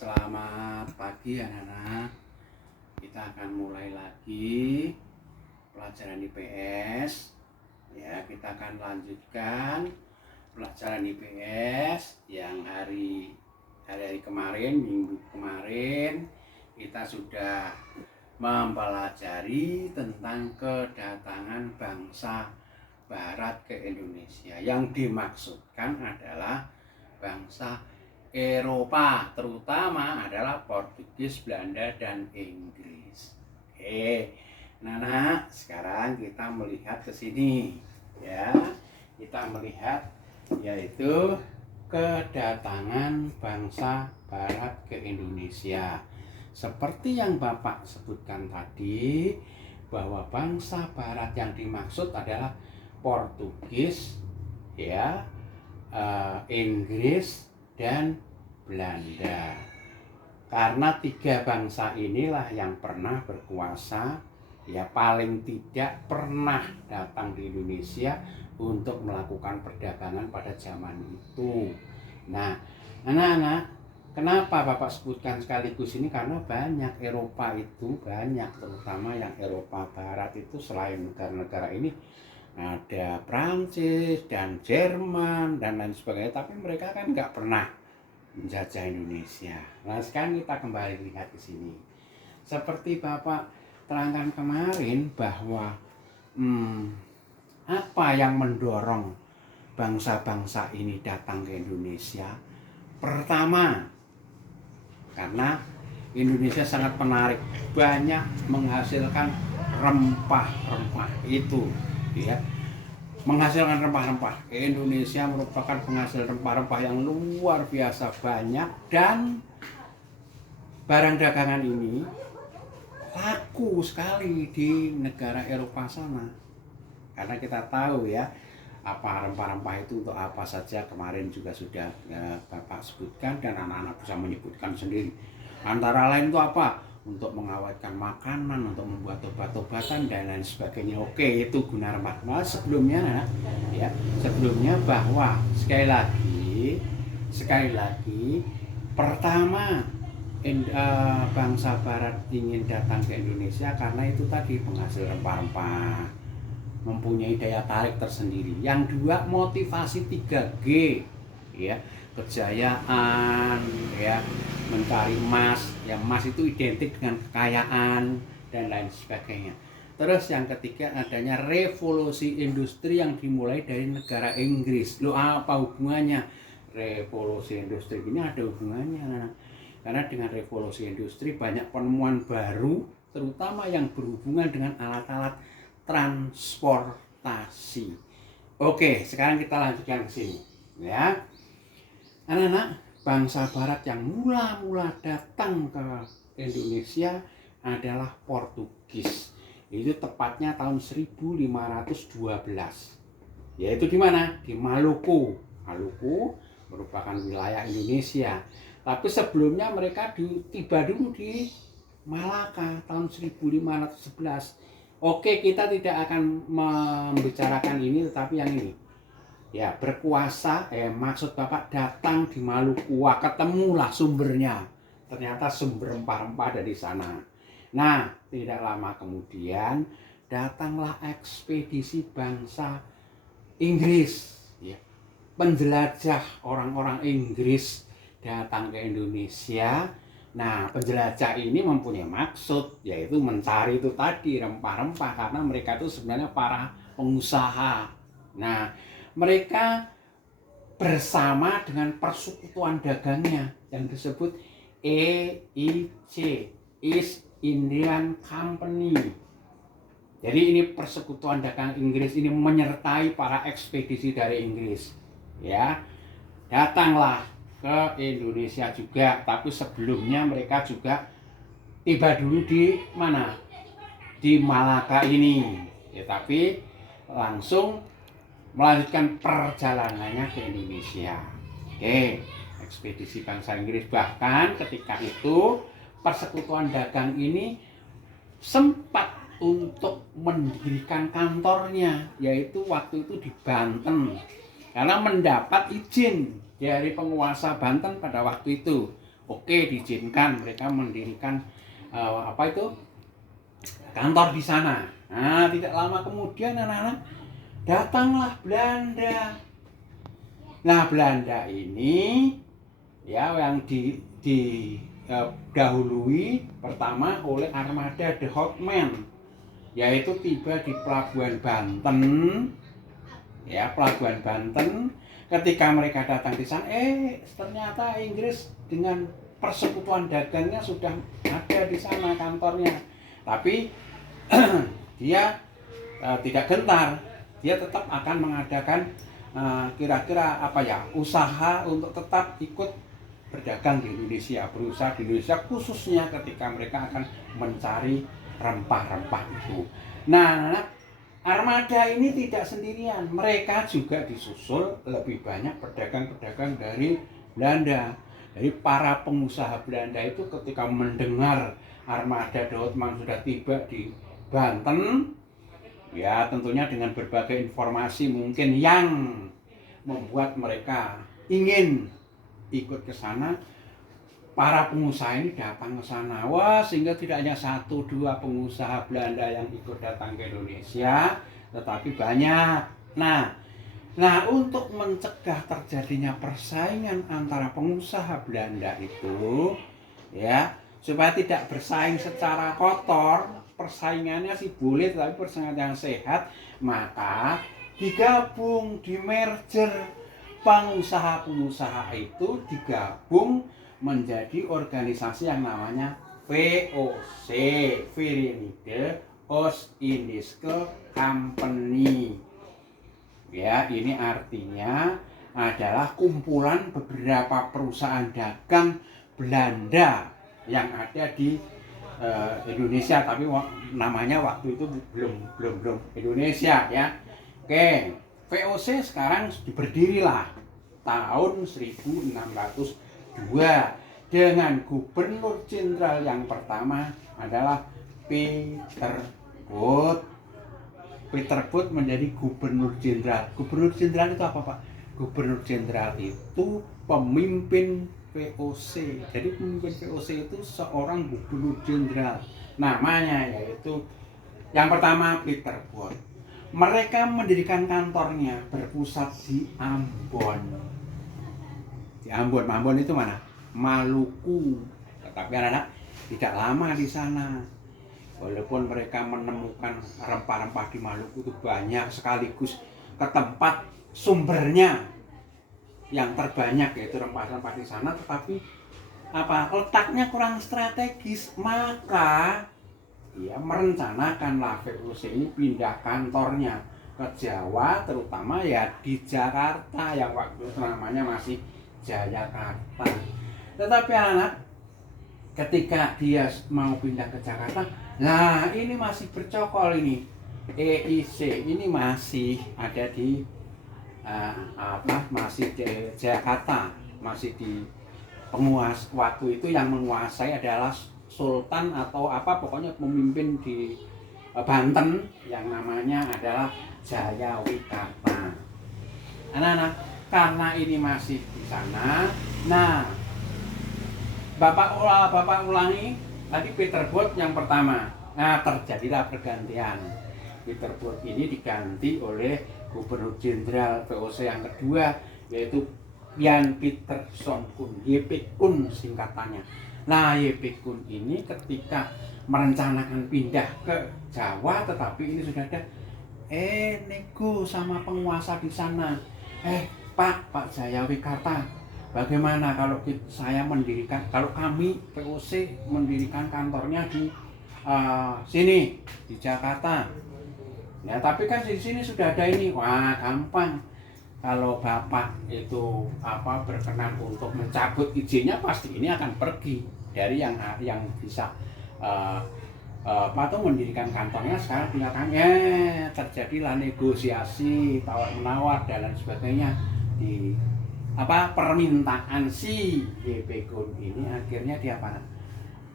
Selamat pagi anak-anak. Kita akan mulai lagi pelajaran IPS. Ya, kita akan lanjutkan pelajaran IPS yang hari kemarin, minggu kemarin kita sudah mempelajari tentang kedatangan bangsa Barat ke Indonesia. Yang dimaksudkan adalah bangsa Eropa, terutama adalah Portugis, Belanda, dan Inggris. Oke, nah sekarang kita melihat ke sini, ya. Kita melihat yaitu kedatangan bangsa Barat ke Indonesia. Seperti yang Bapak sebutkan tadi, bahwa bangsa Barat yang dimaksud adalah Portugis, ya, Inggris, dan Belanda. Karena tiga bangsa inilah yang pernah berkuasa, ya paling tidak pernah datang di Indonesia untuk melakukan perdagangan pada zaman itu. Nah, anak-anak, kenapa Bapak sebutkan sekaligus ini? Karena banyak Eropa itu, banyak, terutama yang Eropa Barat itu selain negara-negara ini ada Prancis dan Jerman dan lain sebagainya, tapi mereka kan nggak pernah menjajah Indonesia. Nah, sekarang kita kembali lihat ke sini. Seperti Bapak terangkan kemarin bahwa apa yang mendorong bangsa-bangsa ini datang ke Indonesia? Pertama, karena Indonesia sangat menarik, banyak menghasilkan rempah-rempah itu, ya, menghasilkan rempah-rempah. Indonesia merupakan penghasil rempah-rempah yang luar biasa banyak, dan barang dagangan ini laku sekali di negara Eropa sana. Karena kita tahu ya, apa rempah-rempah itu untuk apa saja, kemarin juga sudah Bapak sebutkan dan anak-anak bisa menyebutkan sendiri. Antara lain itu apa? Untuk mengawetkan makanan, untuk membuat obat-obatan dan lain sebagainya. Oke, itu guna rempah. Nah, sebelumnya bahwa sekali lagi pertama bangsa Barat ingin datang ke Indonesia karena itu tadi penghasil rempah-rempah, mempunyai daya tarik tersendiri. Yang dua, motivasi 3G, ya, kejayaan, ya, mencari emas. Yang emas itu identik dengan kekayaan dan lain sebagainya. Terus yang ketiga, adanya revolusi industri yang dimulai dari negara Inggris. Loh, apa hubungannya? Revolusi industri ini ada hubungannya, karena dengan revolusi industri banyak penemuan baru, terutama yang berhubungan dengan alat-alat transportasi. Oke, sekarang kita lanjutkan ke sini, ya. Anak-anak, bangsa Barat yang mula-mula datang ke Indonesia adalah Portugis. Itu tepatnya tahun 1512. Yaitu di mana? Di Maluku. Maluku merupakan wilayah Indonesia. Tapi sebelumnya mereka tiba dulu di Malaka tahun 1511. Oke, kita tidak akan membicarakan ini, tetapi yang ini, ya, berkuasa, maksud Bapak datang di Maluku, ketemulah sumbernya. Ternyata sumber rempah-rempah ada di sana. Nah, tidak lama kemudian datanglah ekspedisi bangsa Inggris, ya. Penjelajah orang-orang Inggris datang ke Indonesia. Nah, penjelajah ini mempunyai maksud, yaitu mencari itu tadi rempah-rempah, karena mereka itu sebenarnya para pengusaha. Nah, mereka bersama dengan persekutuan dagangnya yang disebut EIC, East Indian Company. Jadi ini persekutuan dagang Inggris ini menyertai para ekspedisi dari Inggris, ya. Datanglah ke Indonesia juga, tapi sebelumnya mereka juga tiba dulu di mana? Di Malaka ini, ya, tapi langsung melanjutkan perjalanannya ke Indonesia. Oke, ekspedisi bangsa Inggris. Bahkan ketika itu persekutuan dagang ini sempat untuk mendirikan kantornya, yaitu waktu itu di Banten, karena mendapat izin dari penguasa Banten pada waktu itu oke, diizinkan mereka mendirikan kantor di sana. Nah, tidak lama kemudian anak-anak datanglah Belanda. Nah, Belanda ini ya yang dahului pertama oleh armada De Houtman, yaitu tiba di Pelabuhan Banten. Ya, Pelabuhan Banten. Ketika mereka datang di sana, ternyata Inggris dengan persekutuan dagangnya sudah ada di sana kantornya. Tapi dia tidak gentar. Dia tetap akan mengadakan usaha untuk tetap ikut berdagang di Indonesia, berusaha di Indonesia, khususnya ketika mereka akan mencari rempah-rempah itu. Nah, armada ini tidak sendirian, mereka juga disusul lebih banyak pedagang-pedagang dari Belanda. Dari para pengusaha Belanda itu ketika mendengar armada De Houtman sudah tiba di Banten, ya tentunya dengan berbagai informasi mungkin yang membuat mereka ingin ikut ke sana, para pengusaha ini datang ke sana. Wah, sehingga tidak hanya 1-2 pengusaha Belanda yang ikut datang ke Indonesia, tetapi banyak. Nah, untuk mencegah terjadinya persaingan antara pengusaha Belanda itu, ya, supaya tidak bersaing secara kotor, persaingannya sih boleh, tapi persaingan yang sehat, maka digabung, di merger. Pengusaha-pengusaha itu digabung menjadi organisasi yang namanya VOC, Verenigde Oost-Indische Compagnie. Ya, ini artinya adalah kumpulan beberapa perusahaan dagang Belanda yang ada di Indonesia, tapi namanya waktu itu belum Indonesia, ya. Oke, VOC sekarang berdirilah tahun 1602 dengan gubernur jenderal yang pertama adalah Peter Both. Peter Both menjadi gubernur jenderal. Gubernur jenderal itu apa, Pak? Gubernur jenderal itu pemimpin VOC. Jadi pemimpin VOC itu seorang gubernur jenderal. Namanya yaitu yang pertama Peter Both. Mereka mendirikan kantornya berpusat di Ambon. Di Ambon itu mana? Maluku. Tetapi anak-anak tidak lama di sana. Walaupun mereka menemukan rempah-rempah di Maluku itu banyak sekaligus ke tempat sumbernya yang terbanyak, yaitu rempah-rempah di sana, tetapi letaknya kurang strategis, maka dia merencanakanlah VOC ini pindah kantornya ke Jawa, terutama ya di Jakarta yang waktu itu namanya masih Jayakarta. Tetapi anak, ketika dia mau pindah ke Jakarta, nah ini masih bercokol ini. EIC ini masih ada di masih di Jakarta, masih di penguasa. Waktu itu yang menguasai adalah Sultan atau pokoknya pemimpin di Banten yang namanya adalah Jayawikarta. Anak-anak, karena ini masih di sana, nah Bapak ulangi tadi Peter Both yang pertama. Nah, terjadilah pergantian. Peter Both ini diganti oleh Gubernur Jenderal VOC yang kedua, yaitu Jan Pieterszoon Koen, YP Koen singkatannya. Nah, YP Koen ini ketika merencanakan pindah ke Jawa, tetapi ini sudah ada nego sama penguasa di sana. Pak Jayawikarta, bagaimana kalau kami VOC mendirikan kantornya di sini di Jakarta? Ya, tapi kan di sini sudah ada ini. Wah, gampang. Kalau Bapak itu berkenan untuk mencabut izinnya, pasti ini akan pergi dari yang bisa mendirikan kantornya. Sekarang tinggalkan, terjadilah negosiasi tawar menawar dan lain sebagainya. Di permintaan si YP Koen ini akhirnya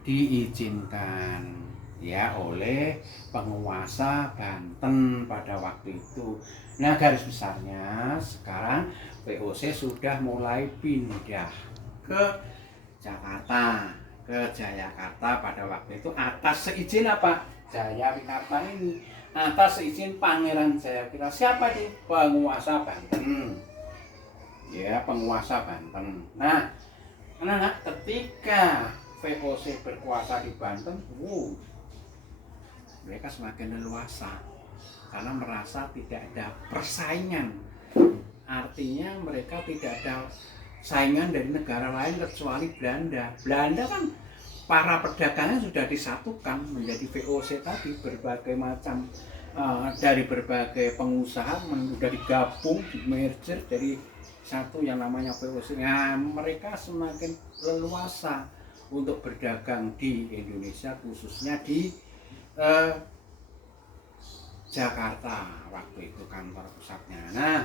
diizinkan ya oleh penguasa Banten pada waktu itu. Nah, garis besarnya sekarang VOC sudah mulai pindah ke Jakarta ke Jayakarta pada waktu itu atas seizin apa? Jayakarta ini atas seizin Pangeran Jayakarta. Siapa itu? Penguasa Banten. Ya, penguasa Banten. Nah, anak-anak, ketika VOC berkuasa di Banten, mereka semakin leluasa karena merasa tidak ada persaingan. Artinya mereka tidak ada saingan dari negara lain kecuali Belanda. Belanda kan para pedagangnya sudah disatukan menjadi VOC tadi, berbagai macam dari berbagai pengusaha sudah digabung, di merger dari satu yang namanya VOC. Nah, mereka semakin leluasa untuk berdagang di Indonesia, khususnya di Jakarta waktu itu kantor pusatnya. Nah,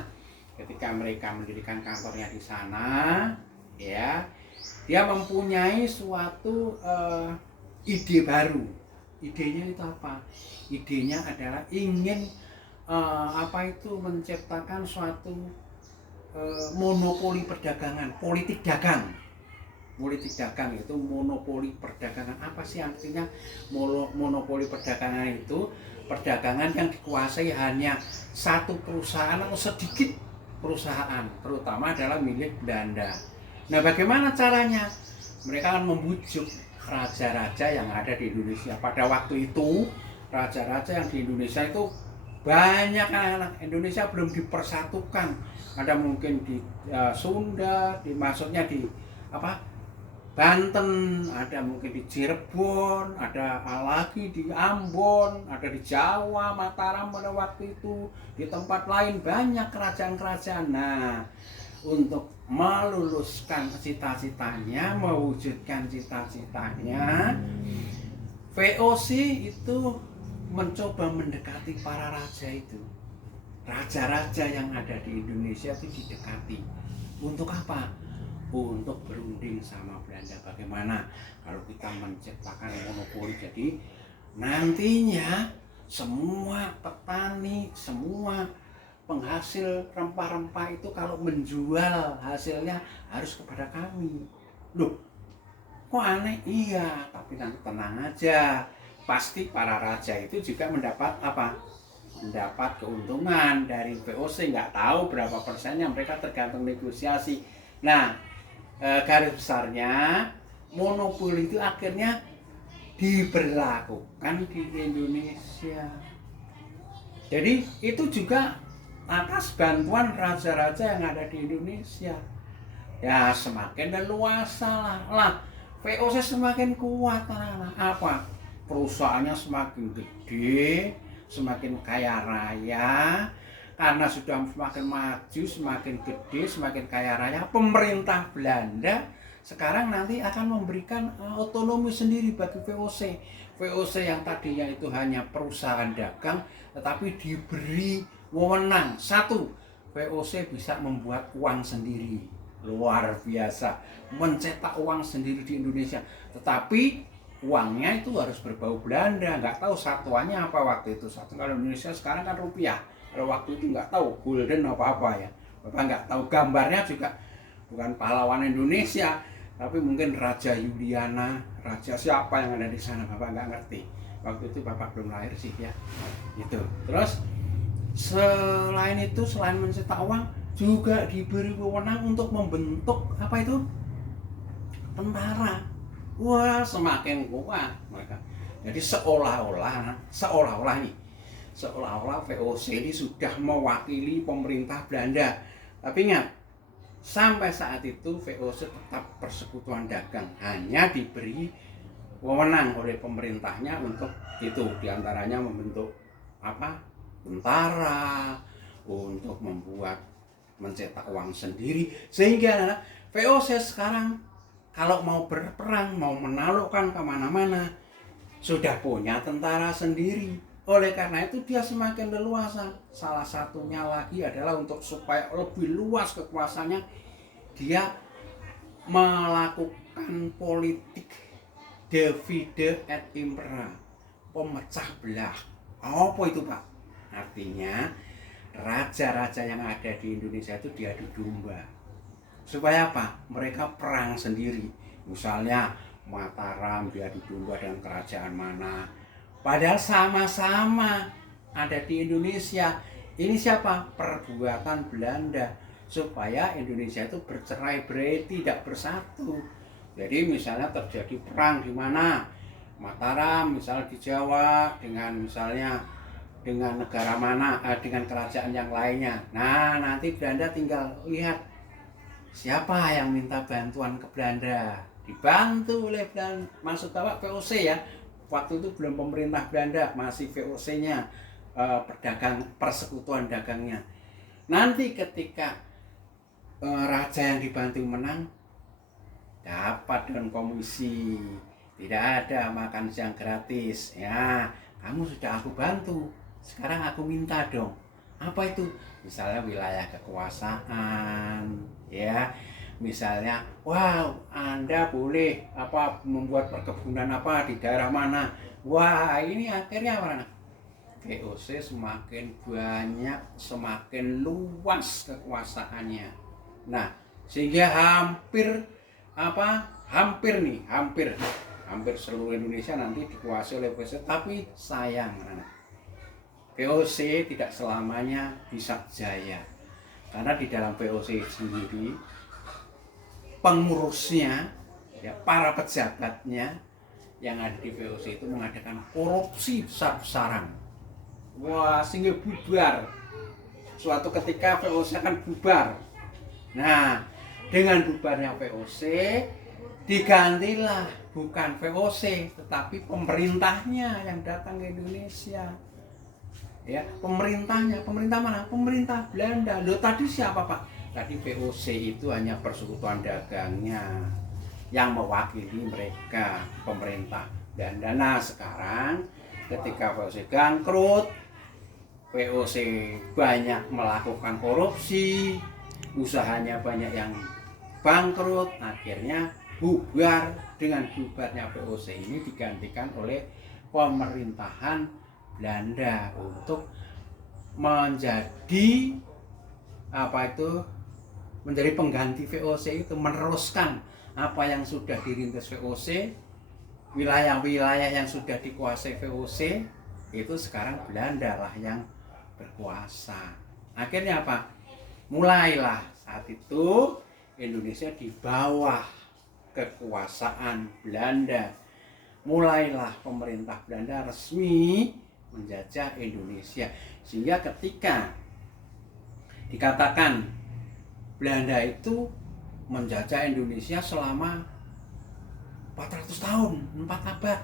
ketika mereka mendirikan kantornya di sana, ya, dia mempunyai suatu ide baru. Idenya itu apa? Idenya adalah ingin menciptakan suatu monopoli perdagangan, politik dagang. Politik dagang itu monopoli perdagangan. Apa sih artinya monopoli perdagangan itu? Perdagangan yang dikuasai hanya satu perusahaan atau sedikit perusahaan, terutama adalah milik Belanda. Nah, bagaimana caranya? Mereka akan membujuk raja-raja yang ada di Indonesia. Pada waktu itu, raja-raja yang di Indonesia itu banyak, anak-anak. Indonesia belum dipersatukan. Ada mungkin di Sunda, maksudnya di Banten, ada mungkin di Cirebon, ada lagi di Ambon, ada di Jawa, Mataram pada waktu itu, di tempat lain banyak kerajaan-kerajaan. Nah, untuk meluluskan cita-citanya, mewujudkan cita-citanya, VOC itu mencoba mendekati para raja itu. Raja-raja yang ada di Indonesia itu didekati. Untuk apa? Untuk berunding sama Belanda. Bagaimana kalau kita menciptakan monopoli, jadi nantinya semua petani, semua penghasil rempah-rempah itu kalau menjual hasilnya harus kepada kami. Loh, kok aneh? Iya, tapi nanti tenang aja, pasti para raja itu juga mendapat mendapat keuntungan dari VOC. Nggak tahu berapa persennya, mereka tergantung negosiasi. Nah, garis besarnya monopoli itu akhirnya diberlakukan di Indonesia. Jadi itu juga atas bantuan raja-raja yang ada di Indonesia. Ya, semakin leluasa lah. VOC semakin kuat, apa? Perusahaannya semakin gede, semakin kaya raya. Karena sudah semakin maju, semakin gede, semakin kaya raya, pemerintah Belanda sekarang nanti akan memberikan otonomi sendiri bagi VOC. VOC yang tadinya itu hanya perusahaan dagang, tetapi diberi wewenang. Satu, VOC bisa membuat uang sendiri. Luar biasa, mencetak uang sendiri di Indonesia. Tetapi uangnya itu harus berbau Belanda, nggak tahu satuannya apa waktu itu. Satu kalau Indonesia sekarang kan rupiah. Kalau waktu itu nggak tahu gulden apa ya, Bapak nggak tahu. Gambarnya juga bukan pahlawan Indonesia, tapi mungkin Raja Yuliana, raja siapa yang ada di sana, Bapak nggak ngerti. Waktu itu Bapak belum lahir sih ya. Itu. Terus selain itu, selain mencetak uang, juga diberi wewenang untuk membentuk tentara. Wah, semakin kuat mereka. Jadi seolah-olah VOC ini sudah mewakili pemerintah Belanda. Tapi ingat, sampai saat itu VOC tetap persekutuan dagang, hanya diberi wewenang oleh pemerintahnya untuk itu, diantaranya membentuk tentara, untuk mencetak uang sendiri. Sehingga VOC sekarang kalau mau berperang, mau menaklukkan kemana-mana, sudah punya tentara sendiri. Oleh karena itu dia semakin leluasa. Salah satunya lagi adalah untuk supaya lebih luas kekuasaannya, dia melakukan politik divide et impera, pemecah belah. Apa itu, Pak? Artinya raja-raja yang ada di Indonesia itu diadu domba. Supaya apa? Mereka perang sendiri. Misalnya Mataram dia dibunuh dengan kerajaan mana. Padahal sama-sama ada di Indonesia. Ini siapa? Perbuatan Belanda supaya Indonesia itu bercerai-berai, tidak bersatu. Jadi misalnya terjadi perang di mana? Mataram misalnya di Jawa dengan misalnya dengan negara mana, dengan kerajaan yang lainnya. Nah, nanti Belanda tinggal lihat siapa yang minta bantuan ke Belanda. Dibantu oleh Belanda. Maksud Bapak VOC ya. Waktu itu belum pemerintah Belanda, masih VOC-nya, persekutuan dagangnya. Nanti ketika raja yang dibantu menang, dapat dengan komisi. Tidak ada makan siang gratis. Ya, kamu sudah aku bantu. Sekarang aku minta dong. Apa itu? Misalnya wilayah kekuasaan, ya. Misalnya, wow, Anda boleh membuat perkebunan di daerah mana? Wah, ini akhirnya apa? VOC semakin banyak, semakin luas kekuasaannya. Nah, sehingga hampir seluruh Indonesia nanti dikuasai oleh VOC. Tapi sayang, VOC tidak selamanya bisa jaya, karena di dalam VOC sendiri pengurusnya, ya, para pejabatnya yang ada di VOC itu mengadakan korupsi besar-besaran. Wah, sehingga bubar. Suatu ketika VOC akan bubar. Nah, dengan bubarnya VOC digantilah bukan VOC tetapi pemerintahnya yang datang ke Indonesia. Ya, pemerintah mana? Pemerintah Belanda. Loh, tadi siapa, Pak? Tadi VOC itu hanya persekutuan dagangnya yang mewakili mereka, pemerintah Belanda. Nah, sekarang ketika VOC bangkrut, VOC banyak melakukan korupsi, usahanya banyak yang bangkrut, akhirnya bubar. Dengan bubarnya VOC ini digantikan oleh pemerintahan Belanda untuk menjadi menjadi pengganti VOC itu, meneruskan apa yang sudah dirintis VOC, wilayah-wilayah yang sudah dikuasai VOC itu sekarang Belanda lah yang berkuasa. Akhirnya apa? Mulailah saat itu Indonesia di bawah kekuasaan Belanda. Mulailah pemerintah Belanda resmi menjajah Indonesia. Sehingga ketika dikatakan Belanda itu menjajah Indonesia selama 400 tahun, 4 abad.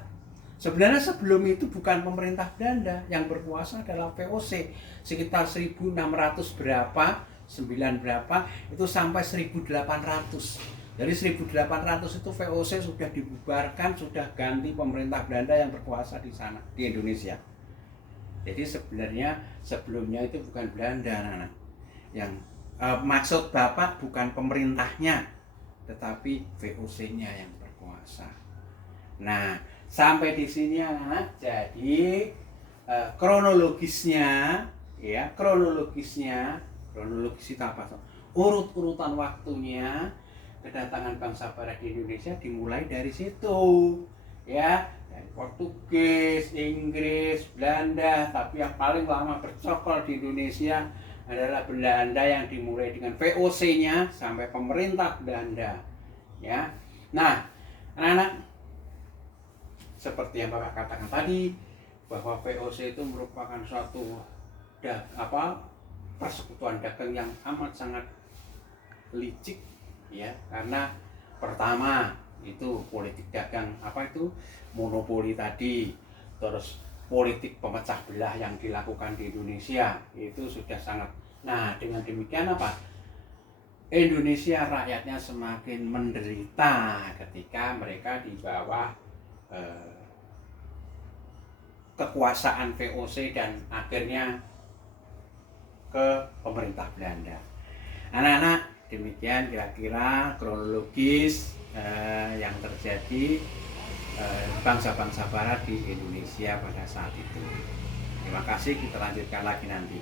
Sebenarnya sebelum itu bukan pemerintah Belanda yang berkuasa, adalah VOC. Sekitar 1600 berapa, 9 berapa, itu sampai 1800. Dari 1800 itu VOC sudah dibubarkan, sudah ganti pemerintah Belanda yang berkuasa di sana, di Indonesia. Jadi sebenarnya sebelumnya itu bukan Belanda, Nana. Yang maksud Bapak bukan pemerintahnya, tetapi VOC-nya yang berkuasa. Nah, sampai di sini Nana. Jadi kronologisnya itu apa? Urut-urutan waktunya kedatangan bangsa Barat di Indonesia dimulai dari situ, ya, dari Portugis, Inggris, Belanda. Tapi yang paling lama bercokol di Indonesia adalah Belanda, yang dimulai dengan VOC-nya sampai pemerintah Belanda, ya. Nah, anak-anak, seperti yang Bapak katakan tadi, bahwa VOC itu merupakan suatu persekutuan dagang yang amat sangat licik, ya, karena pertama itu politik dagang monopoli tadi, terus politik pemecah belah yang dilakukan di Indonesia itu sudah sangat. Nah, dengan demikian Indonesia rakyatnya semakin menderita ketika mereka di bawah kekuasaan VOC dan akhirnya ke pemerintah Belanda. Anak-anak, demikian kira-kira kronologis yang terjadi bangsa-bangsa Barat di Indonesia pada saat itu. Terima kasih, kita lanjutkan lagi nanti.